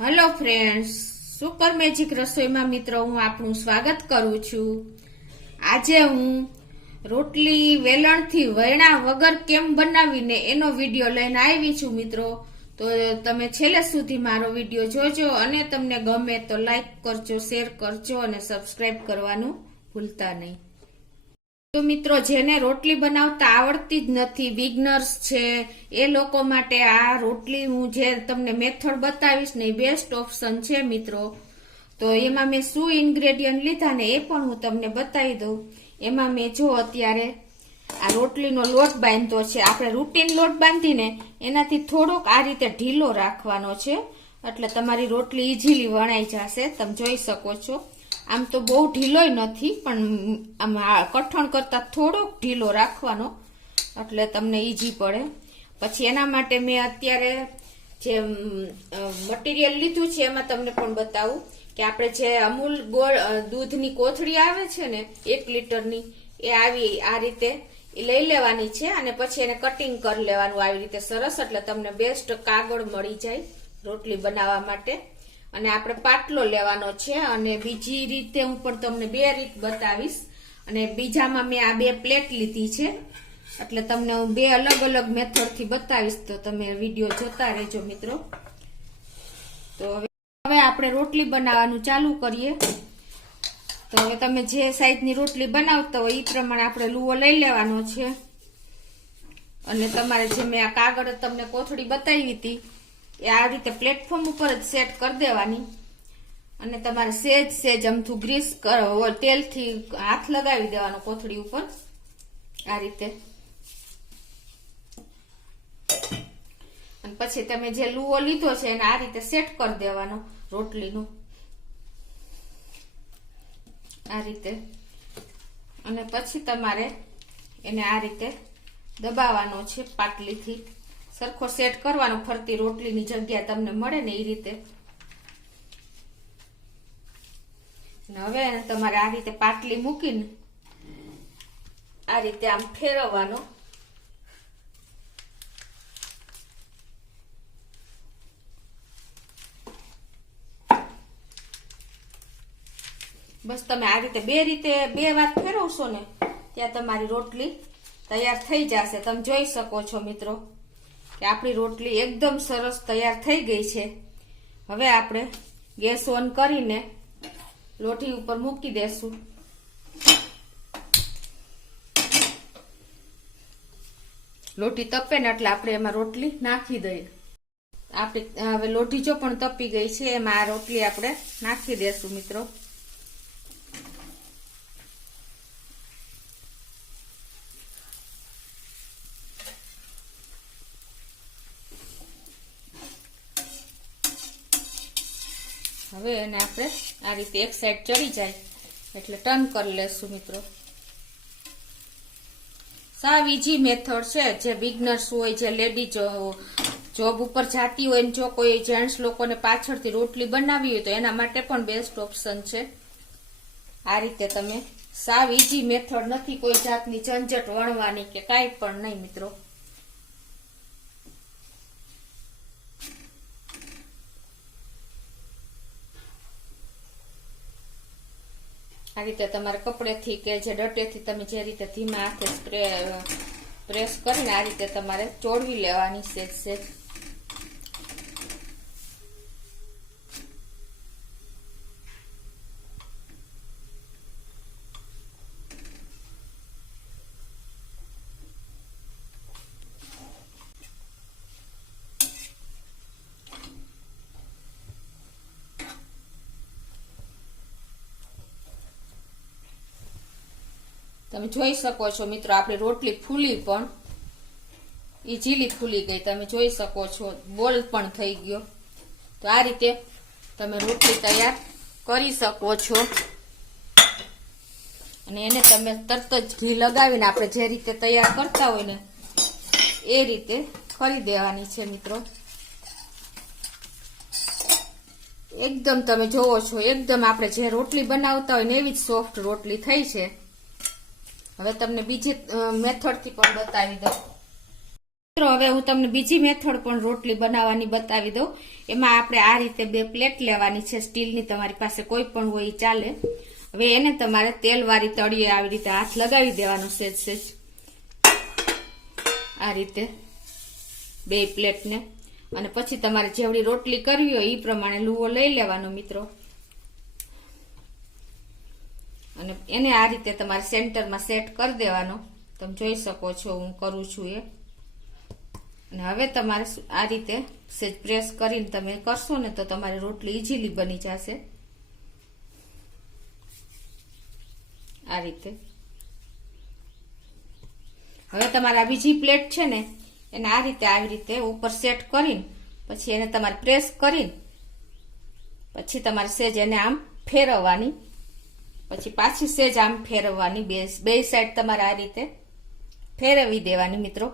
Hello friends, super magic રસોઈમાં મિત્રો હું આપનું સ્વાગત કરું છું। આજે હું રોટલી વેલણથી વણ્યા વગર કેમ બનાવીને એનો વિડીયો લઈને આવી છું મિત્રો। તો તમે છેલ્લે સુધી મારો વિડીયો જોજો અને તમને ગમે તો લાઈક કરજો, શેર કરજો અને સબસ્ક્રાઇબ કરવાનું ભૂલતા નહીં। તો મિત્રો જેને રોટલી બનાવતા આવડતી જ નથી, બિગનર્સ છે, એ લોકો માટે આ રોટલી હું જે તમને મેથડ બતાવીશ ને એ બેસ્ટ ઓપ્શન છે મિત્રો। તો એમાં મેં શું ઇન્ગ્રેડિયન્ટ લીધા ને એ પણ હું તમને બતાવી દઉં। એમાં મેં જો અત્યારે આ રોટલીનો લોટ બાંધ્યો છે। આપણે રૂટીન લોટ બાંધીને એનાથી થોડોક આ રીતે ઢીલો રાખવાનો છે, એટલે તમારી રોટલી ઈઝીલી વણાઈ જશે। તમે જોઈ શકો છો, આમ તો બહુ ઢીલોય નથી, પણ આમ કઠણ કરતા થોડોક ઢીલો રાખવાનો એટલે તમને ઈઝી પડે। પછી એના માટે મેં અત્યારે જે મટીરિયલ લીધું છે એમાં તમને પણ બતાવું કે આપણે જે અમૂલ ગોળ દૂધની કોથળી આવે છે ને 1 લીટરની, એ આવી આ રીતે લઈ લેવાની છે અને પછી એને કટિંગ કરી લેવાનું આવી રીતે સરસ, એટલે તમને બેસ્ટ કાગળ મળી જાય રોટલી બનાવવા માટે। અને આપણે પાટલો લેવાનો છે અને બીજી રીતે હું પણ તમને 2 રીત બતાવીશ। અને બીજામાં મેં આ 2 પ્લેટ લીધી છે, એટલે તમને હું 2 અલગ અલગ મેથડ થી બતાવીશ, તો તમે વિડીયો જોતા રહેજો મિત્રો। તો હવે આપણે રોટલી બનાવવાનું ચાલુ કરીએ। તો હવે તમે જે સાઈઝની રોટલી બનાવતા હોય એ પ્રમાણે આપણે લુવો લઈ લેવાનો છે અને તમારે જે મેં આ કાગળ તમને કોથળી બતાવી હતી એ આ રીતે પ્લેટફોર્મ ઉપર જ સેટ કરી દેવાની અને તમારે સેજ અમથું ગ્રીસ તેલથી હાથ લગાવી દેવાનો કોથળી ઉપર આ રીતે। અને પછી તમે જે લુવો લીધો છે એને આ રીતે સેટ કરી દેવાનો રોટલીનો આ રીતે, અને પછી તમારે એને આ રીતે દબાવવાનો છે પાટલીથી, સરખો સેટ કરવાનો ફરતી રોટલીની જગ્યા તમને મળે ને એ રીતે। હવે તમારે આ રીતે પાટલી મૂકીને આ રીતે આમ ફેરવવાનો, બસ તમે આ રીતે બે વાર ફેરવશો ને ત્યાં તમારી રોટલી તૈયાર થઈ જશે। તમે જોઈ શકો છો મિત્રો કે આપણી રોટલી એકદમ સરસ તૈયાર થઈ ગઈ છે। હવે આપણે ગેસ ઓન કરીને લોટી ઉપર મૂકી દેશું। લોટી તપે ને એટલે આપણે એમાં રોટલી નાખી દઈએ। આપણી હવે લોટી જો પણ તપી ગઈ છે, એમાં આ રોટલી આપણે નાખી દેશું મિત્રો। હવે એને આપણે આ રીતે એક સાઈડ ચડી જાય એટલે ટર્ન કરી લેશું મિત્રો। સાવ ઈઝી મેથડ છે, જે બિગનર્સ હોય, જે લેડી જોબ ઉપર જાતી હોય, જો કોઈ જેન્ટ્સ લોકોને પાછળથી રોટલી બનાવી હોય તો એના માટે પણ બેસ્ટ ઓપ્શન છે। આ રીતે તમે સાવ ઈઝી મેથડ, નથી કોઈ જાતની ઝંઝટ વણવાની કે કાંઈ પણ નહીં મિત્રો। આ રીતે તમારે કપડેથી કે જે ડટેથી તમે જે રીતે ધીમા હાથે પ્રેસ કરીને આ રીતે તમારે ચોળવી લેવાની સેજ। તમે જોઈ શકો છો મિત્રો આપણી રોટલી ફૂલી પણ ઈઝીલી ફૂલી ગઈ, તમે જોઈ શકો છો, બોલ પણ થઈ ગયો। તો આ રીતે તમે રોટલી તૈયાર કરી શકો છો અને એને તમે તરત જ ઘી લગાવીને આપણે જે રીતે તૈયાર કરતા હોય ને એ રીતે કરી દેવાની છે મિત્રો। એકદમ તમે જોવો છો, એકદમ આપણે જે રોટલી બનાવતા હોય ને એવી જ સોફ્ટ રોટલી થઈ છે। હવે તમને બીજી મેથડ થી પણ બતાવી દઉં। મિત્રો હવે હું તમને બીજી મેથડ પણ રોટલી બનાવવાની બતાવી દઉં. એમાં આપણે આ રીતે 2 પ્લેટ લેવાની છે સ્ટીલની, તમારી પાસે કોઈ પણ હોય ઈ ચાલે. હવે એને તમારે તેલવાળી તળીએ આવી રીતે હાથ લગાવી દેવાનો સેજ સેજ આ રીતે 2 પ્લેટને, અને પછી તમારે જેવડી રોટલી કરવી હોય એ પ્રમાણે લુવો લઈ લેવાનો મિત્રો, અને એને આ રીતે તમારે સેન્ટરમાં સેટ કરી દેવાનો. તમે જોઈ શકો છો હું કરું છું એ. અને હવે તમારે આ રીતે સેજ પ્રેસ કરીને તમે કરશો ને તો તમારી રોટલી ઈઝીલી બની જશે આ રીતે. હવે તમારા બીજી પ્લેટ છે ને એને આ રીતે આવી રીતે ઉપર સેટ કરીને પછી એને તમારે પ્રેસ કરીને પછી તમારે સેજ એને આમ ફેરવવાની, પછી પાછી સેજ આમ ફેરવવાની, બે સાઈડ તમારે આ રીતે ફેરવી દેવાની મિત્રો.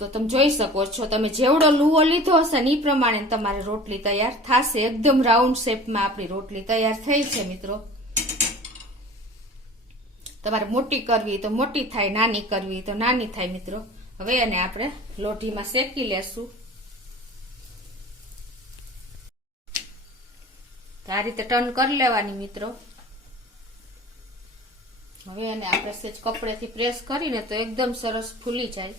તો તમે જોઈ શકો છો, તમે જેવડો લુવો લીધો હશે ને એ પ્રમાણે તમારી રોટલી તૈયાર થશે. એકદમ રાઉન્ડ શેપમાં આપણી રોટલી તૈયાર થઈ છે મિત્રો. તમારે મોટી કરવી તો મોટી થાય, નાની કરવી તો નાની થાય મિત્રો. હવે એને આપણે લોઢીમાં શેકી લેશું. તો આ રીતે ટર્ન કરી લેવાની મિત્રો. હવે એને આપણે સેજ કપડેથી પ્રેસ કરીને તો એકદમ સરસ ફૂલી જાય.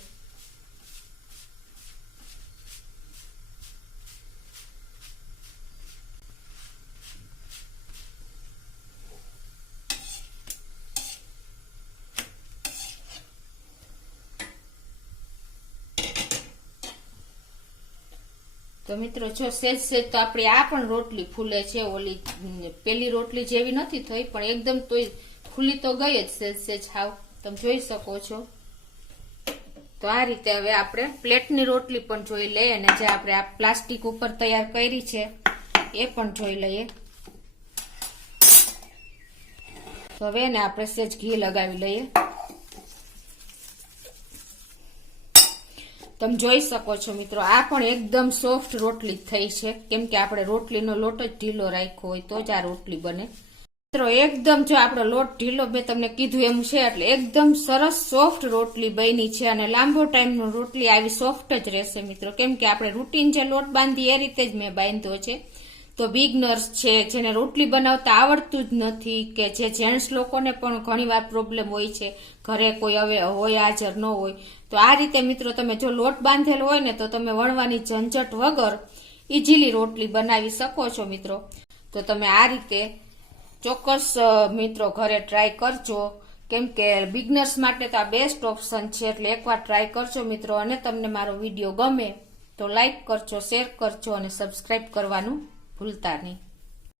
તો મિત્રો જો સેજ સેજ તો આપણી આ પણ રોટલી ફૂલે છે, ઓલી પેલી રોટલી જેવી નથી થઈ પણ એકદમ તોય ફૂલી તો ગઈ જ સેજ સેજ હાવ, તમે જોઈ શકો છો. તો આ રીતે હવે આપણે પ્લેટની રોટલી પણ જોઈ લઈએ, અને જે આપણે આ પ્લાસ્ટિક ઉપર તૈયાર કરી છે એ પણ જોઈ લઈએ. તો હવે એને આપણે સેજ ઘી લગાવી લઈએ. તમે જોઈ શકો છો મિત્રો, આ પણ એકદમ સોફ્ટ રોટલી થઈ છે, કેમ કે આપણે રોટલીનો લોટ જ ઢીલો રાખ્યો હોય તો જ આ રોટલી બને મિત્રો. એકદમ જો આપણો લોટ ઢીલો મેં તમને કીધું એમ છે, એટલે એકદમ સરસ સોફ્ટ રોટલી બની છે, અને લાંબો ટાઈમ રોટલી આવી સોફ્ટ જ રહેશે મિત્રો, કેમ કે આપણે રૂટીન જે લોટ બાંધી એ રીતે જ મેં બાંધ્યો છે. તો બિગનર્સ છે, જેને રોટલી બનાવતા આવડતું જ નથી, કે જે જેન્ટ્સ લોકોને પણ ઘણીવાર પ્રોબ્લેમ હોય છે, ઘરે કોઈ હવે હોય હાજર ન હોય, તો આ રીતે મિત્રો તમે જો લોટ બાંધેલો હોય ને તો તમે વણવાની ઝંઝટ વગર ઈઝીલી રોટલી બનાવી શકો છો મિત્રો. તો તમે આ રીતે ચોક્કસ મિત્રો ઘરે ટ્રાય કરજો, કેમ કે બિગનર્સ માટે તો આ બેસ્ટ ઓપ્શન છે. એટલે એકવાર ટ્રાય કરજો મિત્રો, અને તમને મારો વિડીયો ગમે તો લાઈક કરજો, શેર કરજો અને સબસ્ક્રાઈબ કરવાનું ભૂલતા નહીં.